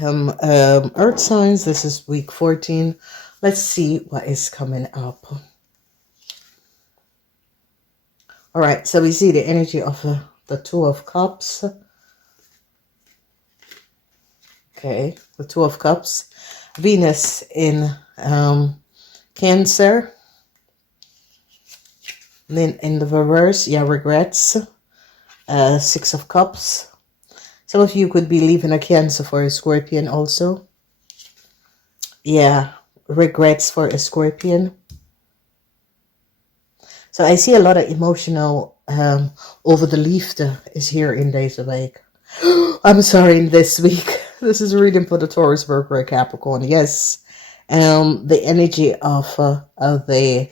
Welcome, Earth signs. This is week 14. Let's see what is coming up. All right, so we see the energy of the Two of Cups. Okay, the Two of Cups. Venus in Cancer. Then in the reverse, regrets. Six of Cups. Some of you could be leaving a Cancer for a Scorpion also. Yeah, regrets for a Scorpion. So I see a lot of emotional over the leaf is here in Days of Week. I'm sorry, in this week. This is a reading for the Taurus, Virgo, Capricorn. Yes, the energy of the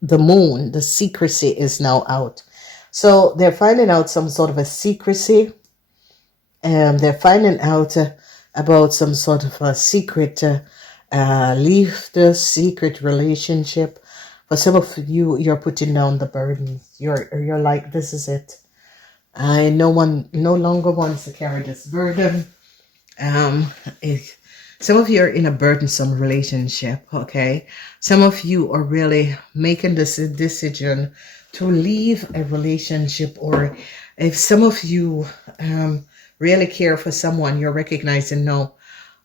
moon, the secrecy is now out. So they're finding out some sort of a secrecy. They're finding out about some sort of a secret leaf, the secret relationship. For some of you, you're putting down the burden. You're like, this is it. No one no longer wants to carry this burden. Some of you are in a burdensome relationship, okay? Some of you are really making this decision to leave a relationship, or if some of you really care for someone, you're recognizing, no,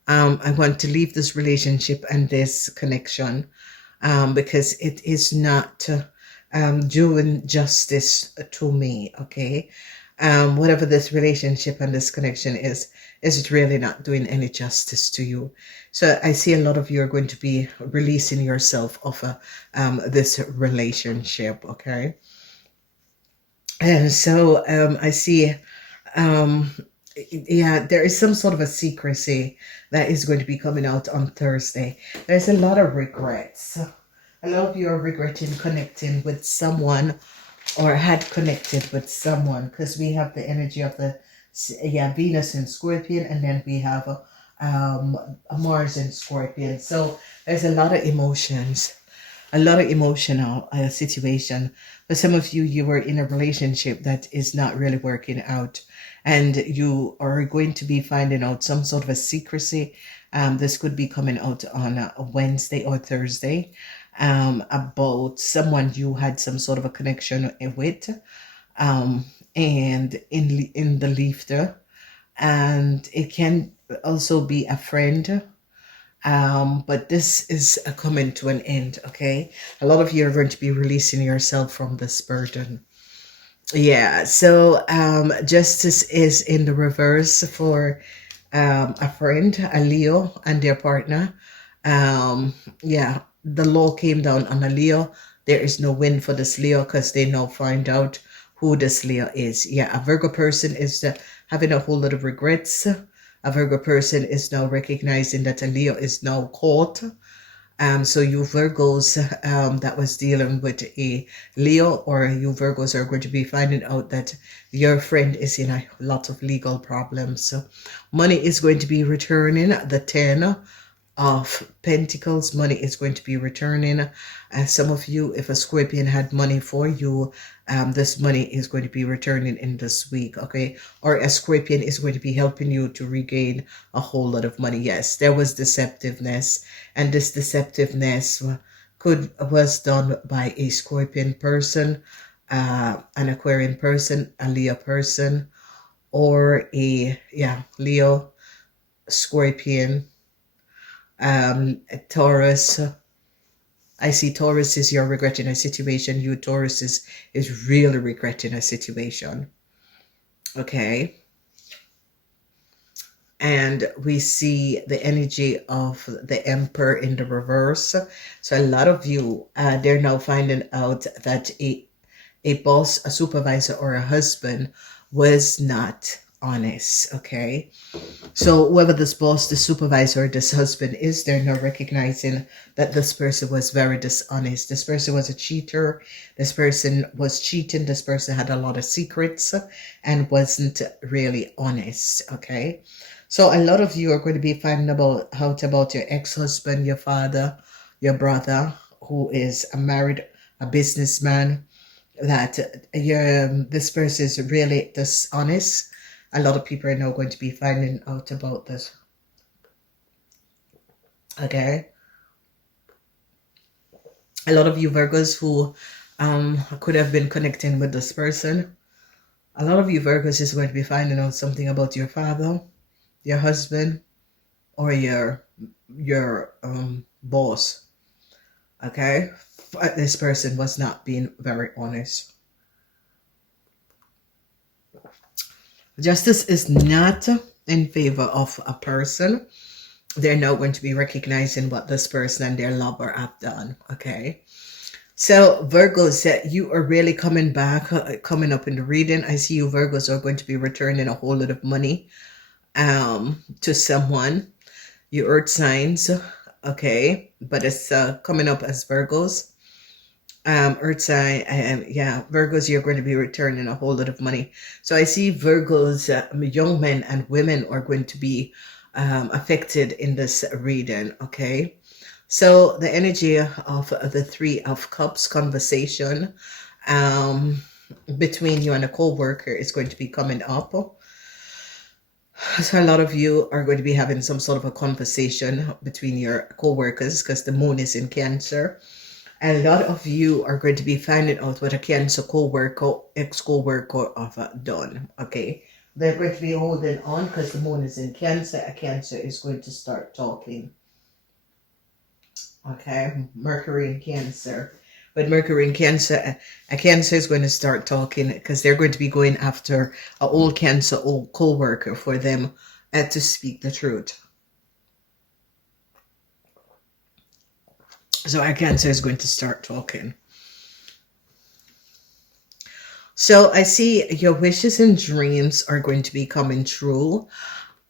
I want to leave this relationship and this connection because it is not doing justice to me, okay? Whatever this relationship and this connection is it really not doing any justice to you. So I see a lot of you are going to be releasing yourself of this relationship, okay? And so I see, there is some sort of a secrecy that is going to be coming out on Thursday. There's a lot of regrets. A lot of you are regretting connecting with someone or had connected with someone, because we have the energy of the Venus in Scorpion, and then we have Mars in Scorpion. So there's a lot of emotions, a lot of emotional situation. For some of you, you were in a relationship that is not really working out, and you are going to be finding out some sort of a secrecy. This could be coming out on a Wednesday or Thursday about someone you had some sort of a connection with. And in the leaf there, and it can also be a friend, but this is coming to an end, okay? A lot of you are going to be releasing yourself from this burden. Yeah, so justice is in the reverse for a friend, a Leo, and their partner. The law came down on a Leo. There is no win for this Leo because they now find out who this Leo is. Yeah, a Virgo person is having a whole lot of regrets. A Virgo person is now recognizing that a Leo is now caught. So you Virgos that was dealing with a Leo, or you Virgos are going to be finding out that your friend is in a lot of legal problems. So money is going to be returning. The 10 of Pentacles, money is going to be returning. Some of you, if a Scorpion had money for you, this money is going to be returning in this week, okay? Or a Scorpion is going to be helping you to regain a whole lot of money. Yes, there was deceptiveness, and this deceptiveness was done by a Scorpion person, an Aquarian person, a Leo person, or a Leo, Scorpion, Taurus. I see Taurus is you're regretting a situation. You Taurus is really regretting a situation. Okay. And we see the energy of the Emperor in the reverse. So a lot of you, they're now finding out that a boss, a supervisor, or a husband was not honest, okay? So whoever this boss, the supervisor, this husband is, they're now recognizing that this person was very dishonest. This person was a cheater. This person was cheating. This person had a lot of secrets and wasn't really honest, okay? So a lot of you are going to be finding out about your ex-husband, your father, your brother, who is a businessman, that this person is really dishonest. A lot of people are now going to be finding out about this. Okay. A lot of you Virgos who could have been connecting with this person. A lot of you Virgos is going to be finding out something about your father, your husband, or your boss. Okay. This person was not being very honest. Justice is not in favor of a person. They're now going to be recognizing what this person and their lover have done. Okay. So Virgos, you are really coming back, coming up in the reading. I see you Virgos are going to be returning a whole lot of money to someone. You earth signs. Okay. But it's coming up as Virgos. Earth sign, yeah, Virgos, you're going to be returning a whole lot of money. So I see Virgos, young men and women are going to be affected in this reading. Okay. So the energy of the Three of Cups conversation between you and a co-worker is going to be coming up. So a lot of you are going to be having some sort of a conversation between your co-workers because the moon is in Cancer. A lot of you are going to be finding out what a Cancer co-worker, ex-co-worker have done. Okay. They're going to be holding on because the moon is in Cancer. A Cancer is going to start talking. Okay. Mercury in Cancer. But Mercury in Cancer, a Cancer is going to start talking because they're going to be going after an old Cancer, old co-worker for them to speak the truth. So our Cancer is going to start talking. So I see your wishes and dreams are going to be coming true.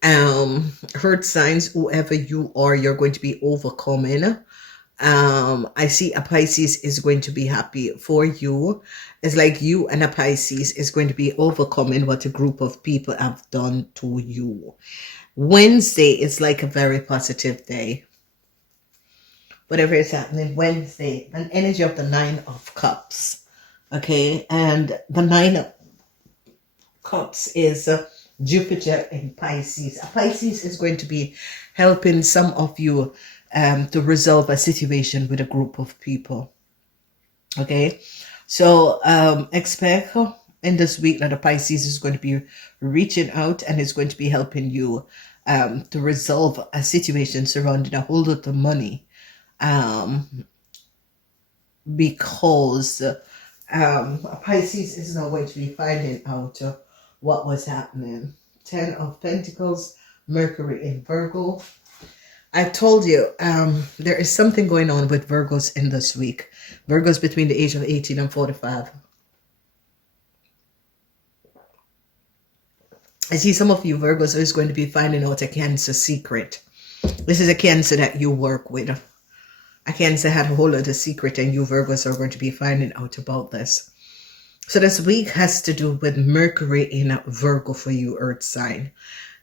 Earth signs, whoever you are, you're going to be overcoming. I see a Pisces is going to be happy for you. It's like you and a Pisces is going to be overcoming what a group of people have done to you. Wednesday is like a very positive day. Whatever is happening Wednesday, an energy of the Nine of Cups. Okay, and the Nine of Cups is Jupiter in Pisces. A Pisces is going to be helping some of you to resolve a situation with a group of people. Okay, so expect in this week that a Pisces is going to be reaching out and is going to be helping you to resolve a situation surrounding a whole lot of money. Because Pisces is now going to be finding out what was happening. 10 of Pentacles, Mercury in Virgo. I told you there is something going on with Virgos in this week. Virgos between the age of 18 and 45. I see some of you Virgos is going to be finding out a Cancer secret. This is a Cancer that you work with. A Cancer had a whole lot of secret and you Virgos are going to be finding out about this. So this week has to do with Mercury in Virgo for you, Earth sign.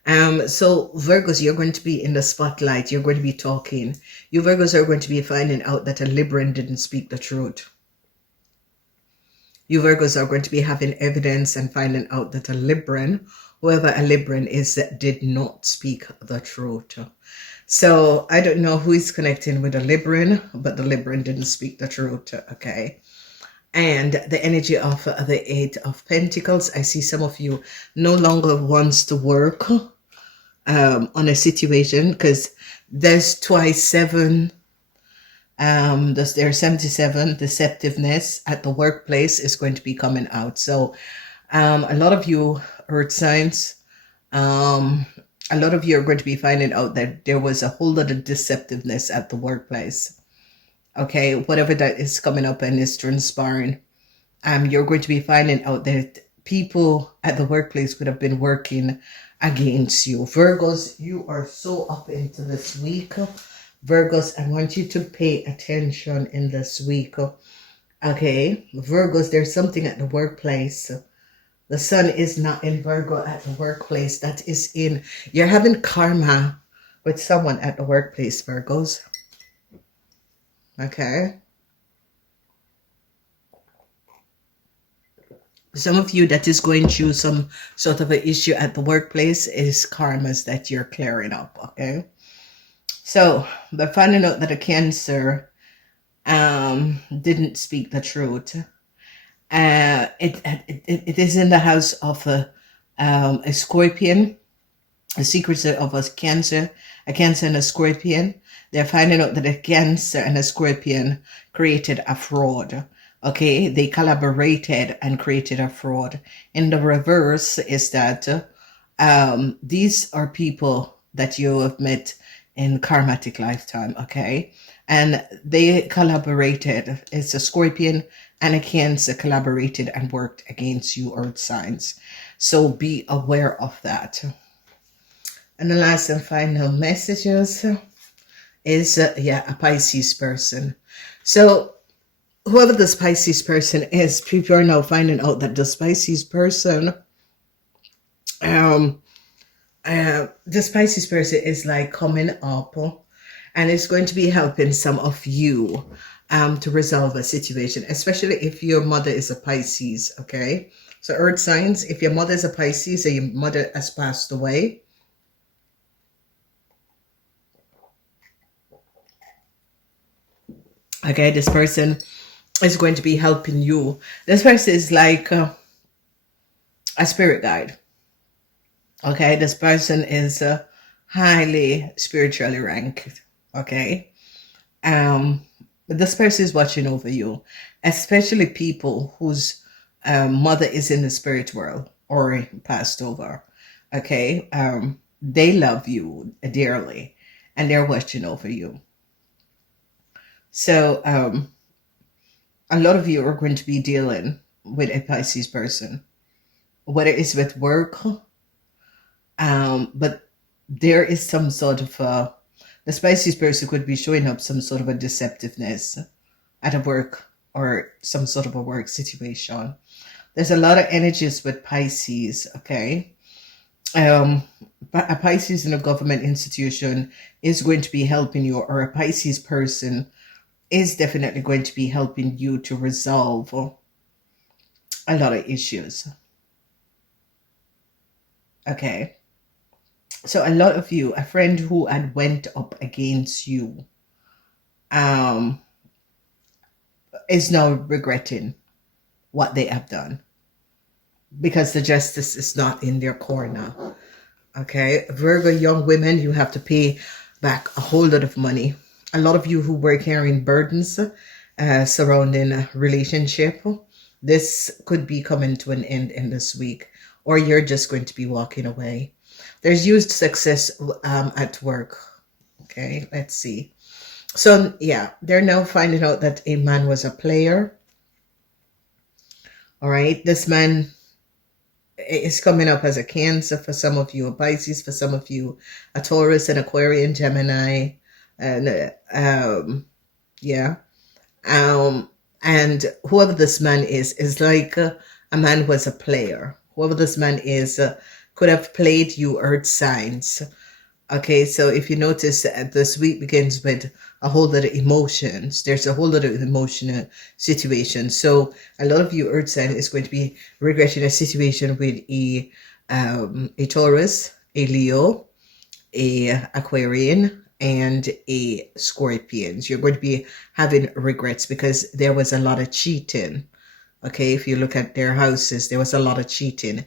So Virgos, you're going to be in the spotlight. You're going to be talking. You Virgos are going to be finding out that a Libran didn't speak the truth. You Virgos are going to be having evidence and finding out that a Libran, whoever a Libran is, did not speak the truth. So I don't know who is connecting with a Libran, but the Libran didn't speak the truth. Okay. And the energy of the Eight of Pentacles. I see some of you no longer wants to work on a situation because there's twice 7. There's 77. Deceptiveness at the workplace is going to be coming out. So a lot of you Earth signs, a lot of you are going to be finding out that there was a whole lot of deceptiveness at the workplace. Okay, whatever that is coming up and is transpiring, you're going to be finding out that people at the workplace would have been working against you. Virgos, you are so up into this week. Virgos, I want you to pay attention in this week. Okay, Virgos, there's something at the workplace. The sun is not in Virgo at the workplace. That is in, you're having karma with someone at the workplace, Virgos. Okay. Some of you that is going through some sort of an issue at the workplace is karmas that you're clearing up, okay? So, by finding out that a Cancer didn't speak the truth, it is in the house of a Scorpion, a secret of a Cancer and a Scorpion. They're finding out that a Cancer and a Scorpion created a fraud. Okay, they collaborated and created a fraud. In the reverse is that these are people that you have met in karmatic lifetime, okay? And they collaborated. It's a Scorpion and a Cancer collaborated and worked against you, earth signs. So be aware of that. And the last and final messages is, a Pisces person. So whoever this Pisces person is, people are now finding out that this Pisces person, this Pisces person is like coming up and it's going to be helping some of you to resolve a situation, especially if your mother is a Pisces, okay? So earth signs, if your mother is a Pisces or your mother has passed away, okay, this person is going to be helping you. This person is like a spirit guide. Okay, this person is highly spiritually ranked. Okay, this person is watching over you, especially people whose mother is in the spirit world or passed over. Okay, they love you dearly and they're watching over you. So a lot of you are going to be dealing with a Pisces person, whether it's with work, but there is some sort of the Pisces person could be showing up some sort of a deceptiveness at a work or some sort of a work situation. There's a lot of energies with Pisces, okay? A Pisces in a government institution is going to be helping you, or a Pisces person is definitely going to be helping you to resolve a lot of issues. Okay. So a lot of you, a friend who had went up against you, is now regretting what they have done because the justice is not in their corner. Okay. Virgo young women, you have to pay back a whole lot of money. A lot of you who were carrying burdens surrounding a relationship, this could be coming to an end in this week, or you're just going to be walking away. There's huge success at work. Okay, let's see. So yeah, they're now finding out that a man was a player. All right, this man is coming up as a Cancer for some of you, a Pisces for some of you, a Taurus, an Aquarian, Gemini, and and whoever this man is like a man who was a player. Whoever this man is could have played you earth signs. Okay, so if you notice, this week begins with a whole lot of emotions. There's a whole lot of emotional situations. So a lot of you earth sign is going to be regretting a situation with a Taurus, a Leo, a Aquarian, and a Scorpion. You're going to be having regrets because there was a lot of cheating. Okay, if you look at their houses, there was a lot of cheating.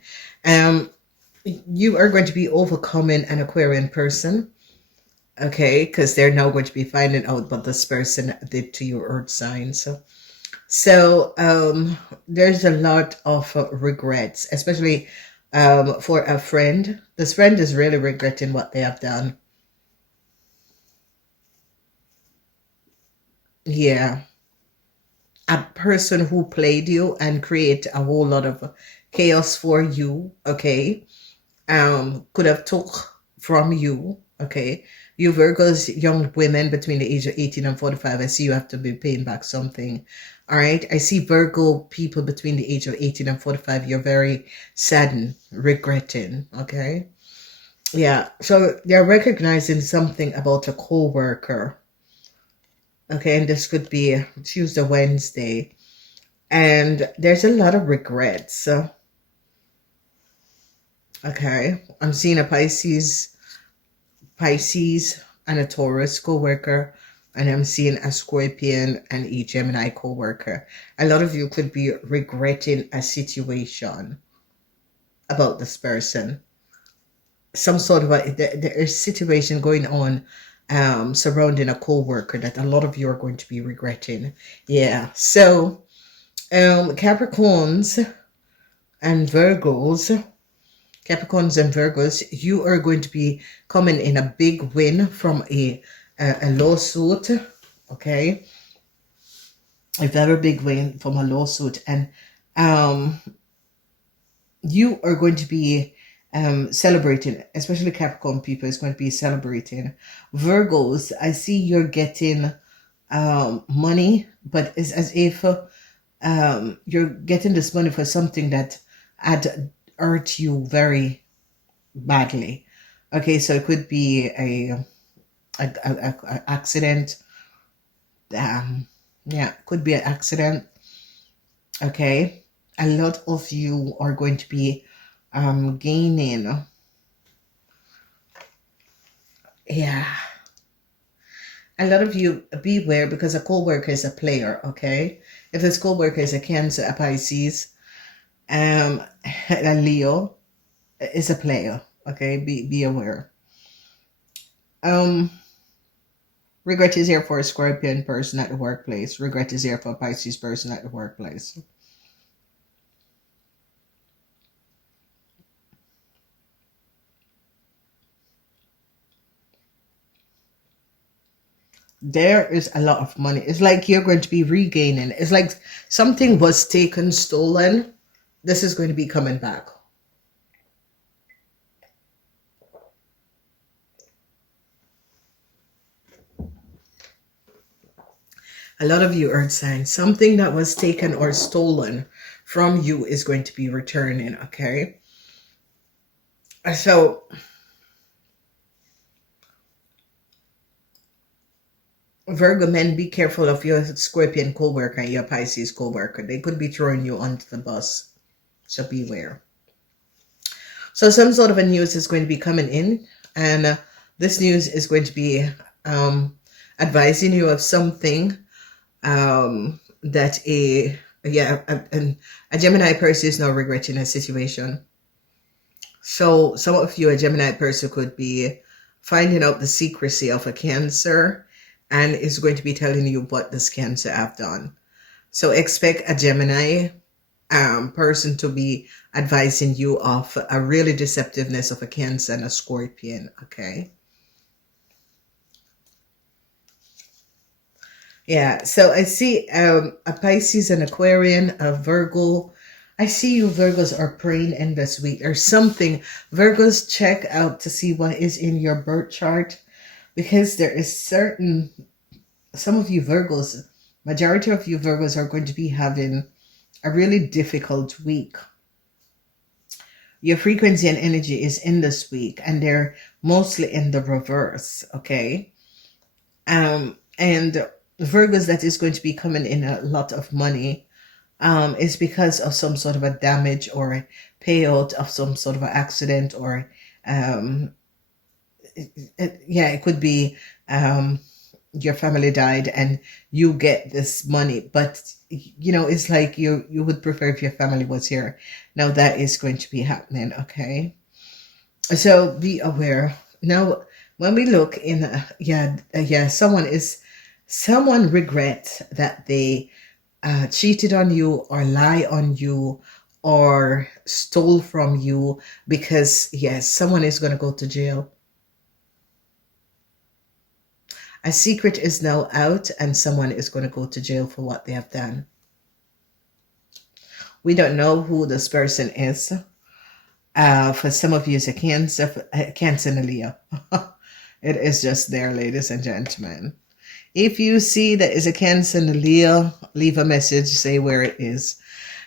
You are going to be overcoming an Aquarian person. Okay, because they're now going to be finding out what this person did to your earth sign. So there's a lot of regrets, especially for a friend. This friend is really regretting what they have done. Yeah, a person who played you and create a whole lot of chaos for you, okay, could have took from you, okay. You Virgos, young women between the age of 18 and 45, I see you have to be paying back something. All right, I see Virgo people between the age of 18 and 45, you're very saddened, regretting, okay. Yeah, so they're recognizing something about a co-worker. Okay, and this could be Tuesday, Wednesday. And there's a lot of regrets. Okay, I'm seeing a Pisces and a Taurus co-worker, and I'm seeing a Scorpion and a Gemini co-worker. A lot of you could be regretting a situation about this person. Some sort of there is situation going on surrounding a co-worker that a lot of you are going to be regretting. Yeah. So Capricorns and Virgos, you are going to be coming in a big win from a lawsuit. Okay, a very big win from a lawsuit, and you are going to be celebrating, especially Capricorn people is going to be celebrating. Virgos, I see you're getting money, but it's as if you're getting this money for something that had hurt you very badly. Okay, so it could be a accident. Yeah, could be an accident. Okay, a lot of you are going to be gaining. Yeah, a lot of you beware, because a co-worker is a player. Okay, if this co-worker is a Cancer, a Pisces, a Leo, is a player. Okay, be aware. Regret is here for a Scorpion person at the workplace. Regret is here for a Pisces person at the workplace. There is a lot of money. It's like you're going to be regaining. It's like something was taken, stolen. This is going to be coming back. A lot of you earth signs, something that was taken or stolen from you is going to be returning. Okay, so Virgo men, be careful of your Scorpion co-worker and your Pisces co-worker. They could be throwing you onto the bus, so beware. So some sort of a news is going to be coming in, and this news is going to be advising you of something that a Gemini person is now regretting a situation. So some of you, a Gemini person, could be finding out the secrecy of a Cancer and is going to be telling you what this Cancer have done. So expect a Gemini person to be advising you of a really deceptiveness of a Cancer and a Scorpion. Okay. Yeah, so I see a Pisces, an Aquarian, a Virgo. I see you Virgos are praying in this week or something. Virgos, check out to see what is in your birth chart, because there is some of you Virgos, majority of you Virgos are going to be having a really difficult week. Your frequency and energy is in this week, and they're mostly in the reverse. Okay. And Virgos that is going to be coming in a lot of money is because of some sort of a damage or a payout of some sort of an accident, or it could be your family died and you get this money, but it's like you would prefer if your family was here. Now that is going to be happening. Okay, so be aware. Now when we look in someone regret that they cheated on you or lie on you or stole from you, because yes, someone is going to go to jail. A secret is now out and someone is going to go to jail for what they have done. We don't know who this person is. For some of you, it's a Cancer and a Leo. It is just there, ladies and gentlemen. If you see that is a Cancer and a Leo, leave a message, say where it is.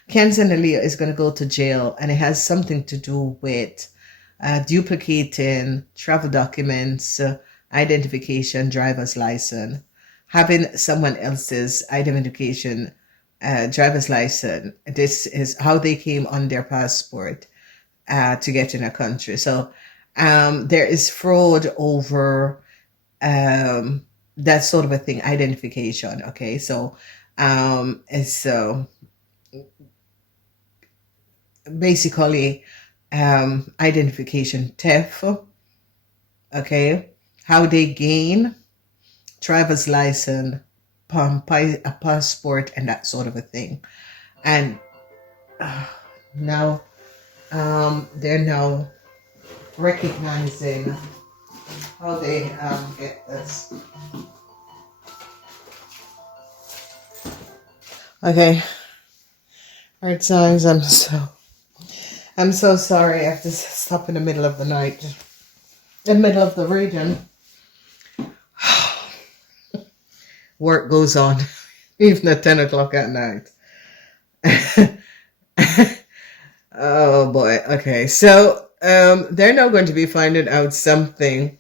Cancer and a Leo is going to go to jail, and it has something to do with duplicating travel documents, identification, driver's license, having someone else's identification driver's license. This is how they came on their passport to get in a country. So there is fraud over that sort of a thing, identification. Okay, so it's basically identification theft. Okay, how they gain driver's license, a passport, and that sort of a thing. And now they're now recognizing how they get this. Okay. Alright, signs. I'm so sorry. I have to stop in the middle of the night, in the middle of the reading. Work goes on even at 10 o'clock at night. Oh boy. Okay, so they're now going to be finding out something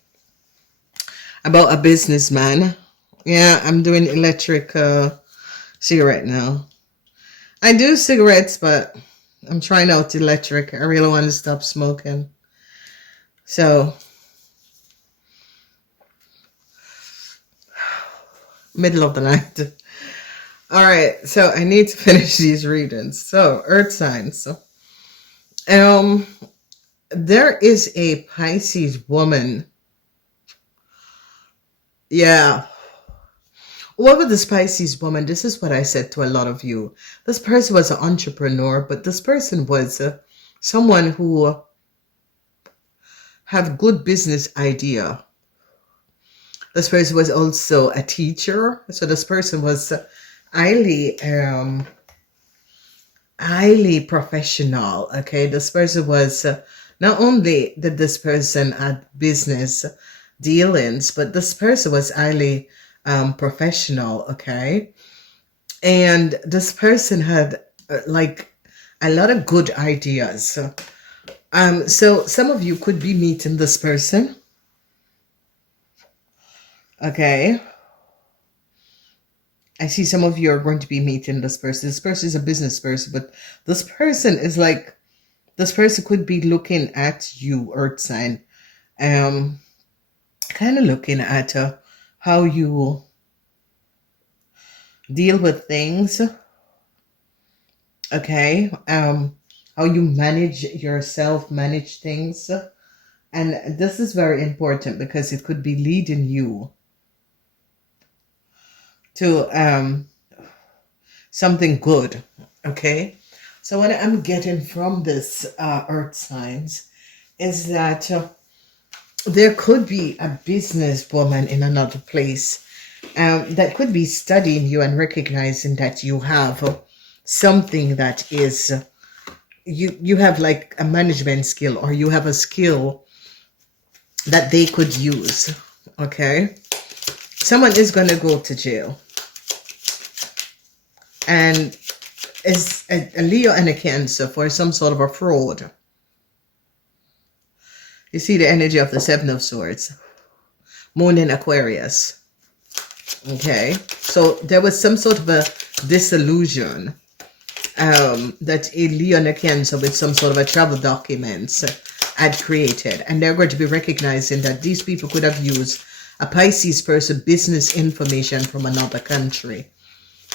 about a businessman. Yeah, I'm doing electric cigarette now. I do cigarettes, but I'm trying out electric. I really want to stop smoking. So middle of the night. All right, so I need to finish these readings. So earth signs. There is a Pisces woman. Yeah. What with this Pisces woman, this is what I said to a lot of you. This person was an entrepreneur, but this person was someone who have good business idea. This person was also a teacher. So this person was highly professional. Okay, this person was not only did this person had business dealings, but this person was highly professional. Okay, and this person had like a lot of good ideas. So some of you could be meeting this person. Okay, I see some of you are going to be meeting this person. This person is a business person, but this person is like, this person could be looking at you, earth sign, kind of looking at how you deal with things. Okay, how you manage yourself, manage things. And this is very important because it could be leading you to something good. Okay, so what I'm getting from this earth signs is that there could be a businesswoman in another place that could be studying you and recognizing that you have something that is you have like a management skill, or you have a skill that they could use. Okay, someone is going to go to jail, and is a Leo and a Cancer for some sort of a fraud. You see the energy of the Seven of Swords, Moon in Aquarius. Okay, so there was some sort of a disillusion that a Leo and a Cancer with some sort of a travel documents had created, and they're going to be recognizing that these people could have used a Pisces person business information from another country.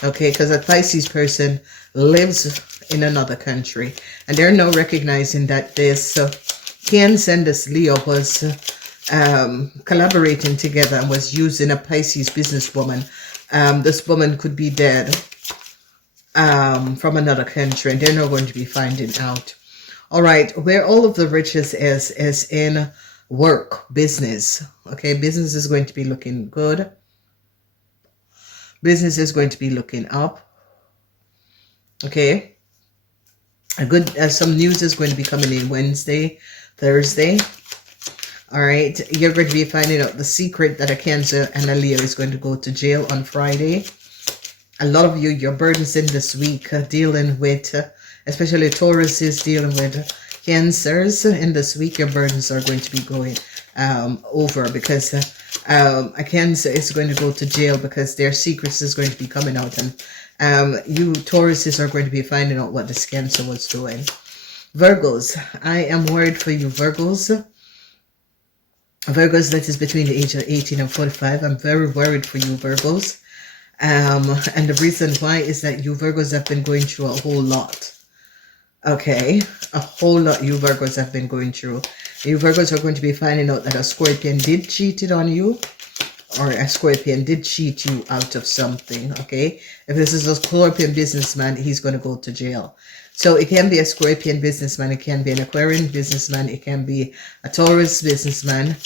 Okay, because a Pisces person lives in another country, and they're now recognizing that this Cancer and this Leo was collaborating together and was using a Pisces businesswoman. This woman could be dead from another country, and they're not going to be finding out. All right, where all of the riches is in work, business. Okay, business is going to be looking good. Business is going to be looking up. Okay, a good some news is going to be coming in Wednesday, Thursday. All right, you're going to be finding out the secret that a Cancer and a Leo is going to go to jail on Friday. A lot of you, your burdens in this week dealing with, especially Taurus is dealing with Cancers in this week. Your burdens are going to be going over because a Cancer is going to go to jail because their secrets is going to be coming out, You Tauruses are going to be finding out what this Cancer was doing. Virgos, I am worried for you, Virgos. Virgos that is between the age of 18 and 45. I'm very worried for you, Virgos. And the reason why is that you Virgos have been going through a whole lot. Okay, a whole lot you Virgos have been going through. You Virgos are going to be finding out that a Scorpion did cheated on you, or a Scorpion did cheat you out of something. Okay, if this is a Scorpion businessman, he's going to go to jail. So it can be a Scorpion businessman, it can be an Aquarian businessman, it can be a Taurus businessman,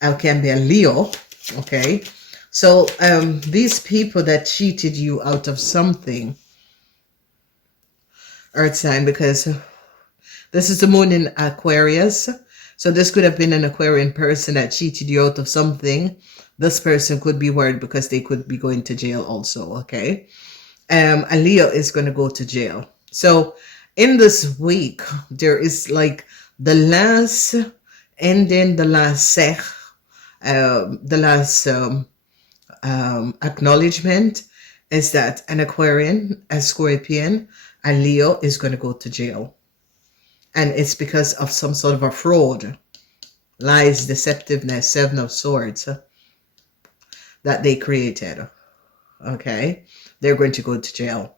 it can be a Leo. Okay, so these people that cheated you out of something, Earth sign, because this is the moon in Aquarius. So this could have been an Aquarian person that cheated you out of something. This person could be worried because they could be going to jail also. Okay, a Leo is going to go to jail. So in this week, there is like the last ending, the last acknowledgement is that an Aquarian, a Scorpion, a Leo is going to go to jail. And it's because of some sort of a fraud, lies, deceptiveness, Seven of Swords that they created. Okay, they're going to go to jail.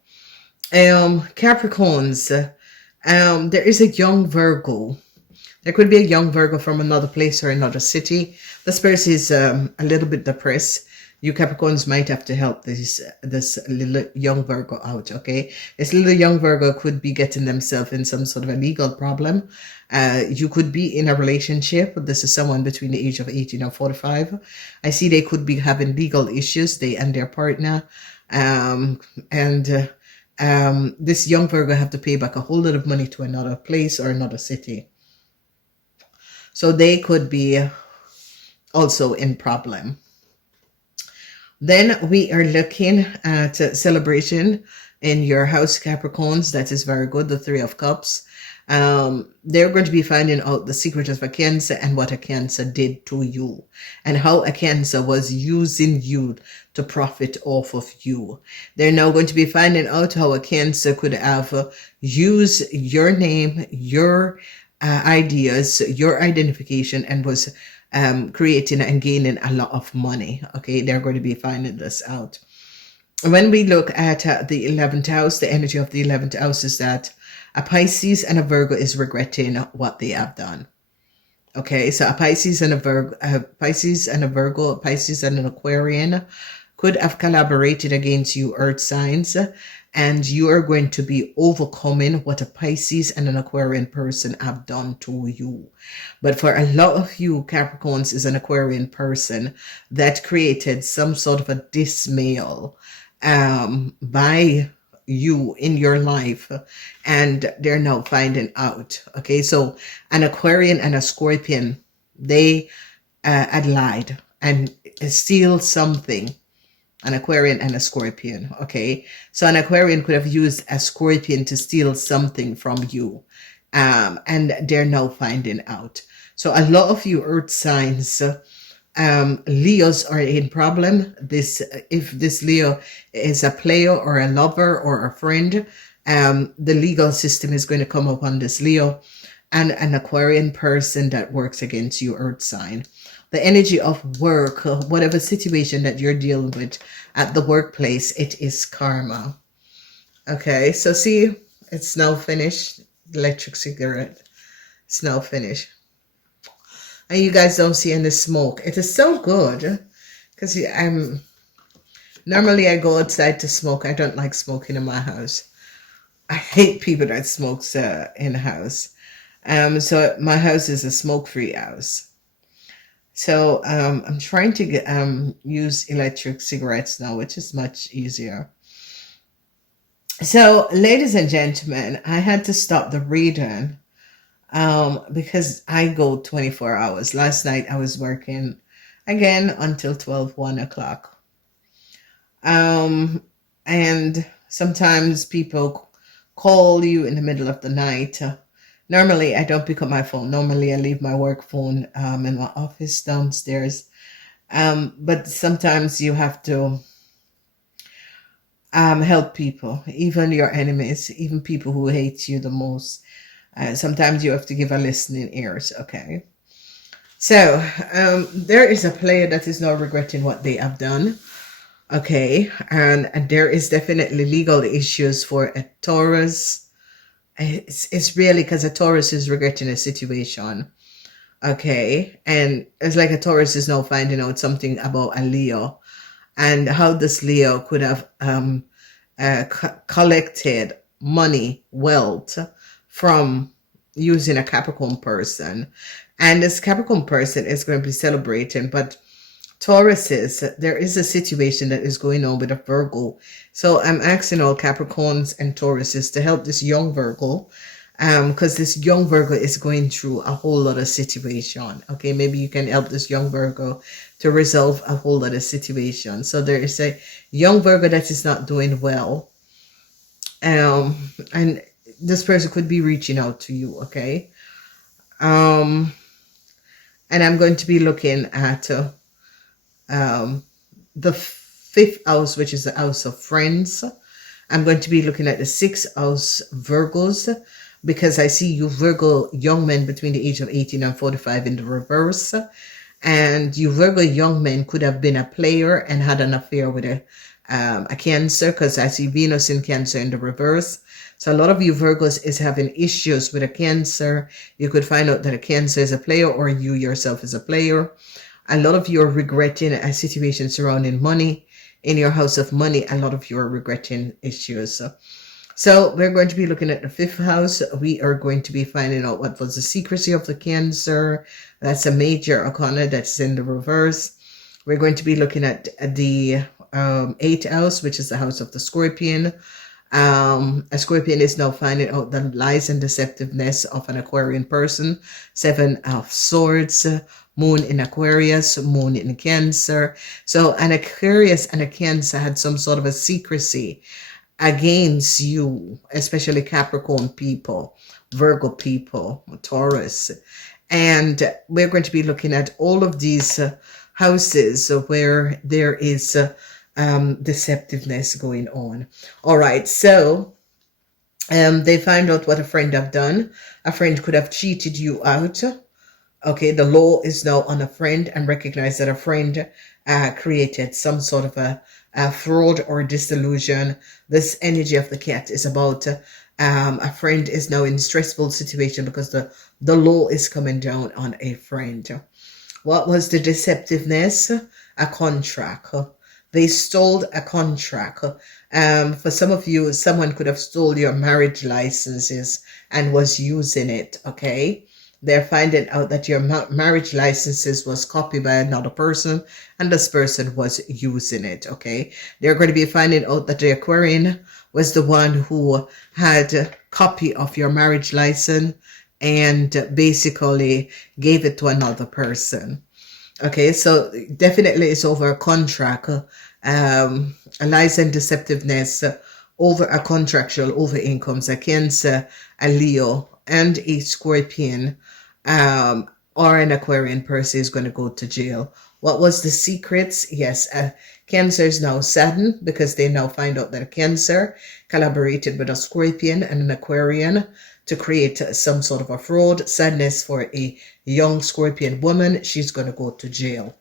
Capricorns, there is a young Virgo. There could be a young Virgo from another place or another city. This person is a little bit depressed. You Capricorns might have to help this little young Virgo out, okay? This little young Virgo could be getting themselves in some sort of a legal problem. You could be in a relationship. This is someone between the age of 18 and 45. I see they could be having legal issues, they and their partner. This young Virgo have to pay back a whole lot of money to another place or another city. So they could be also in problem. Then we are looking at celebration in your house, Capricorns. That is very good. The Three of Cups. They're going to be finding out the secret of a Cancer and what a Cancer did to you and how a Cancer was using you to profit off of you. They're now going to be finding out how a Cancer could have used your name, your ideas, your identification, and was creating and gaining a lot of money. Okay, they're going to be finding this out. When we look at the 11th house, the energy of the 11th house is that a Pisces and a Virgo is regretting what they have done. Okay, so a Pisces and a Virgo, a Pisces and an Aquarian could have collaborated against you, Earth signs, and you are going to be overcoming what a Pisces and an Aquarian person have done to you. But for a lot of you, Capricorns is an Aquarian person that created some sort of a dismal by you in your life, and they're now finding out. Okay, so an Aquarian and a Scorpion, they had lied and steal something. An Aquarian and a Scorpion. Okay, so an Aquarian could have used a Scorpion to steal something from you, and they're now finding out. So a lot of you Earth signs, Leos are in problem. If this Leo is a player or a lover or a friend, the legal system is going to come upon this Leo and an Aquarian person that works against you, Earth sign. The energy of work, whatever situation that you're dealing with at the workplace, it is karma. Okay, so see, it's now finished. Electric cigarette. It's now finished. And you guys don't see any smoke. It is so good because normally I go outside to smoke. I don't like smoking in my house. I hate people that smokes in the house. So my house is a smoke-free house. So I'm trying to get use electric cigarettes now, which is much easier. So, ladies and gentlemen, I had to stop the reading because I go 24 hours. Last night I was working again until 1 o'clock. And sometimes people call you in the middle of the night. Normally, I don't pick up my phone. Normally, I leave my work phone in my office downstairs. But sometimes you have to Help people, even your enemies, even people who hate you the most. Sometimes you have to give a listening ears, okay? So, there is a player that is now regretting what they have done, okay? And there is definitely legal issues for a Taurus. It's really because a Taurus is regretting a situation, okay? And it's like a Taurus is now finding out something about a Leo and how this Leo could have collected money, wealth from using a Capricorn person. And this Capricorn person is going to be celebrating, but Tauruses, there is a situation that is going on with a Virgo. So I'm asking all Capricorns and Tauruses to help this young Virgo, because this young Virgo is going through a whole lot of situation. Okay, maybe you can help this young Virgo to resolve a whole lot of situation. So there is a young Virgo that is not doing well, and this person could be reaching out to you. Okay, and I'm going to be looking at the fifth house, which is the house of friends. I'm going to be looking at the sixth house, Virgos, because I see you Virgo young men between the age of 18 and 45 in the reverse. And you Virgo young men could have been a player and had an affair with a Cancer, because I see Venus in Cancer in the reverse. So a lot of you Virgos is having issues with a Cancer. You could find out that a Cancer is a player, or you yourself is a player. A lot of you are regretting a situation surrounding money. In your house of money, a lot of you are regretting issues. So we're going to be looking at the fifth house. We are going to be finding out what was the secrecy of the Cancer. That's a major arcana that's in the reverse. We're going to be looking at the eighth house, which is the house of the Scorpion. A Scorpion is now finding out the lies and deceptiveness of an Aquarian person. Seven of Swords, Moon in Aquarius, Moon in Cancer. So an Aquarius and a Cancer had some sort of a secrecy against you, especially Capricorn people, Virgo people, Taurus. And we're going to be looking at all of these houses where there is deceptiveness going on. All right, so they find out what a friend have done. A friend could have cheated you out. Okay, the law is now on a friend, and recognize that a friend created some sort of a fraud or disillusion. This energy of the cat is about a friend is now in stressful situation because the law is coming down on a friend. What was the deceptiveness? A contract. They stole a contract. For some of you, someone could have stole your marriage licenses and was using it, okay? They're finding out that your marriage licenses was copied by another person, and this person was using it, okay? They're going to be finding out that the Aquarian was the one who had a copy of your marriage license and basically gave it to another person. Okay, so definitely it's over a contract, a lies and deceptiveness over a contractual, over incomes, a Cancer, a Leo, and a Scorpion, or an Aquarian person is going to go to jail. What was the secrets? Yes, Cancer is now saddened because they now find out that a Cancer collaborated with a Scorpion and an Aquarian to create some sort of a fraud. Sadness for a young Scorpion woman. She's going to go to jail.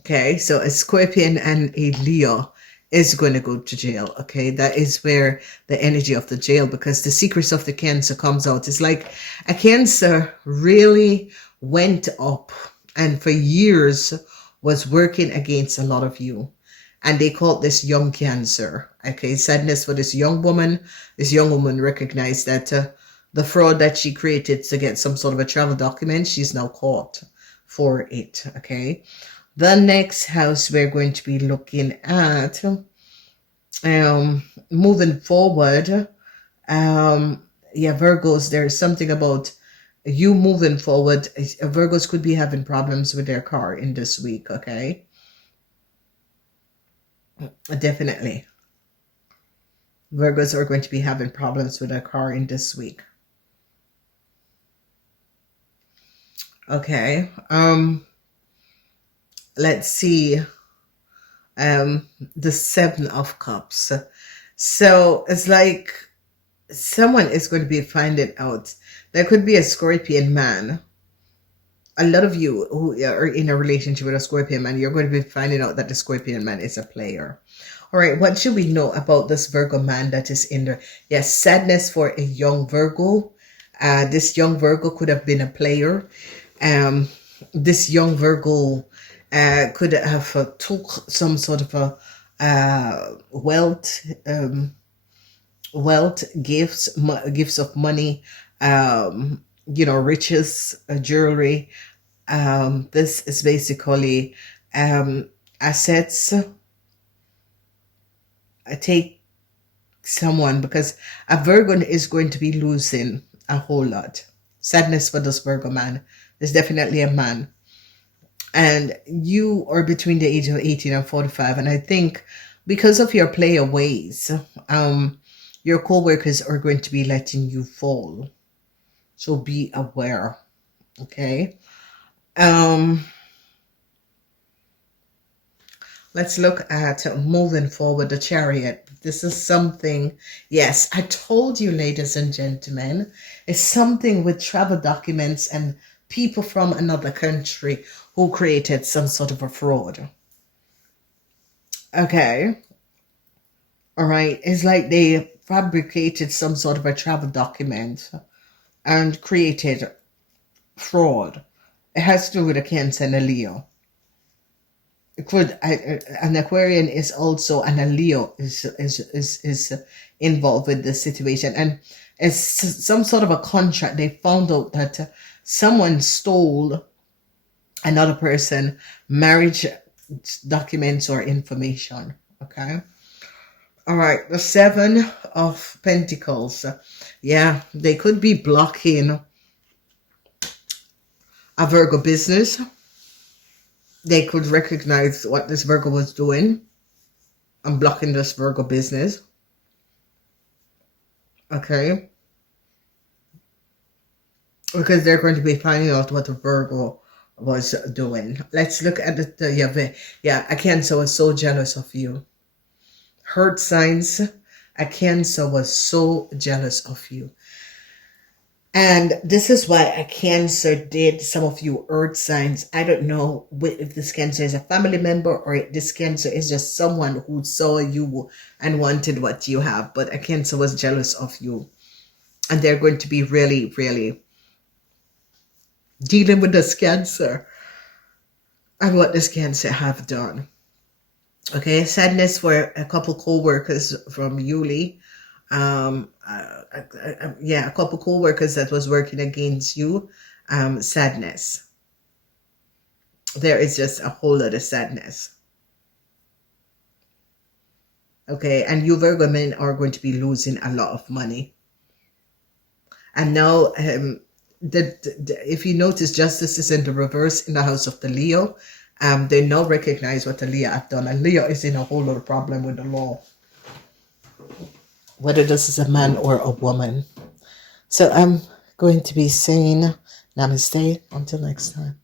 Okay, so a Scorpion and a Leo is going to go to jail. Okay, that is where the energy of the jail, because the secrets of the Cancer comes out. It's like a Cancer really went up and for years was working against a lot of you. And they called this young Cancer. Okay, sadness for this young woman. This young woman recognized that the fraud that she created to get some sort of a travel document, she's now caught for it. Okay, the next house we're going to be looking at, moving forward, yeah, Virgos, there's something about you moving forward. Virgos could be having problems with their car in this week. Okay, definitely. Virgos are going to be having problems with their car in this week. Okay. Let's see. the Seven of Cups. So it's like someone is going to be finding out. There could be a Scorpion man. A lot of you who are in a relationship with a Scorpion man, you're going to be finding out that the Scorpion man is a player. All right, what should we know about this Virgo man that is in there? Yes, sadness for a young Virgo. This young Virgo could have been a player. This young Virgo could have took some sort of a wealth, gifts of money, riches, jewelry. This is basically assets. Take someone, because a Virgo is going to be losing a whole lot. Sadness for this Virgo man. There's definitely a man. And you are between the age of 18 and 45. And I think because of your player ways, your co-workers are going to be letting you fall. So be aware. Okay. Let's look at moving forward, the Chariot. This is something, yes, I told you, ladies and gentlemen, it's something with travel documents and people from another country who created some sort of a fraud. Okay. All right. It's like they fabricated some sort of a travel document and created fraud. It has to do with a Cancer and a Leo. It could, an Aquarian is also, and a Leo is involved with the situation, and it's some sort of a contract. They found out that someone stole another person marriage documents or information. Okay. All right, the Seven of Pentacles. Yeah, they could be blocking a Virgo business. They could recognize what this Virgo was doing and blocking this Virgo business. Okay. Because they're going to be finding out what the Virgo was doing. Let's look at a Cancer was so jealous of you. Hurt signs. A Cancer was so jealous of you. And this is why a Cancer did some of you earth signs. I don't know if this Cancer is a family member or if this Cancer is just someone who saw you and wanted what you have. But a Cancer was jealous of you. And they're going to be really, really dealing with this Cancer and what this Cancer have done. Okay, sadness for a couple co-workers from Yuli. A couple co-workers that was working against you. Sadness. There is just a whole lot of sadness. Okay, and you Virgo men are going to be losing a lot of money. And now, if you notice, justice is in the reverse in the house of the Leo. They now recognize what the Leo have done. And Leo is in a whole lot of problem with the law, whether this is a man or a woman. So I'm going to be saying namaste until next time.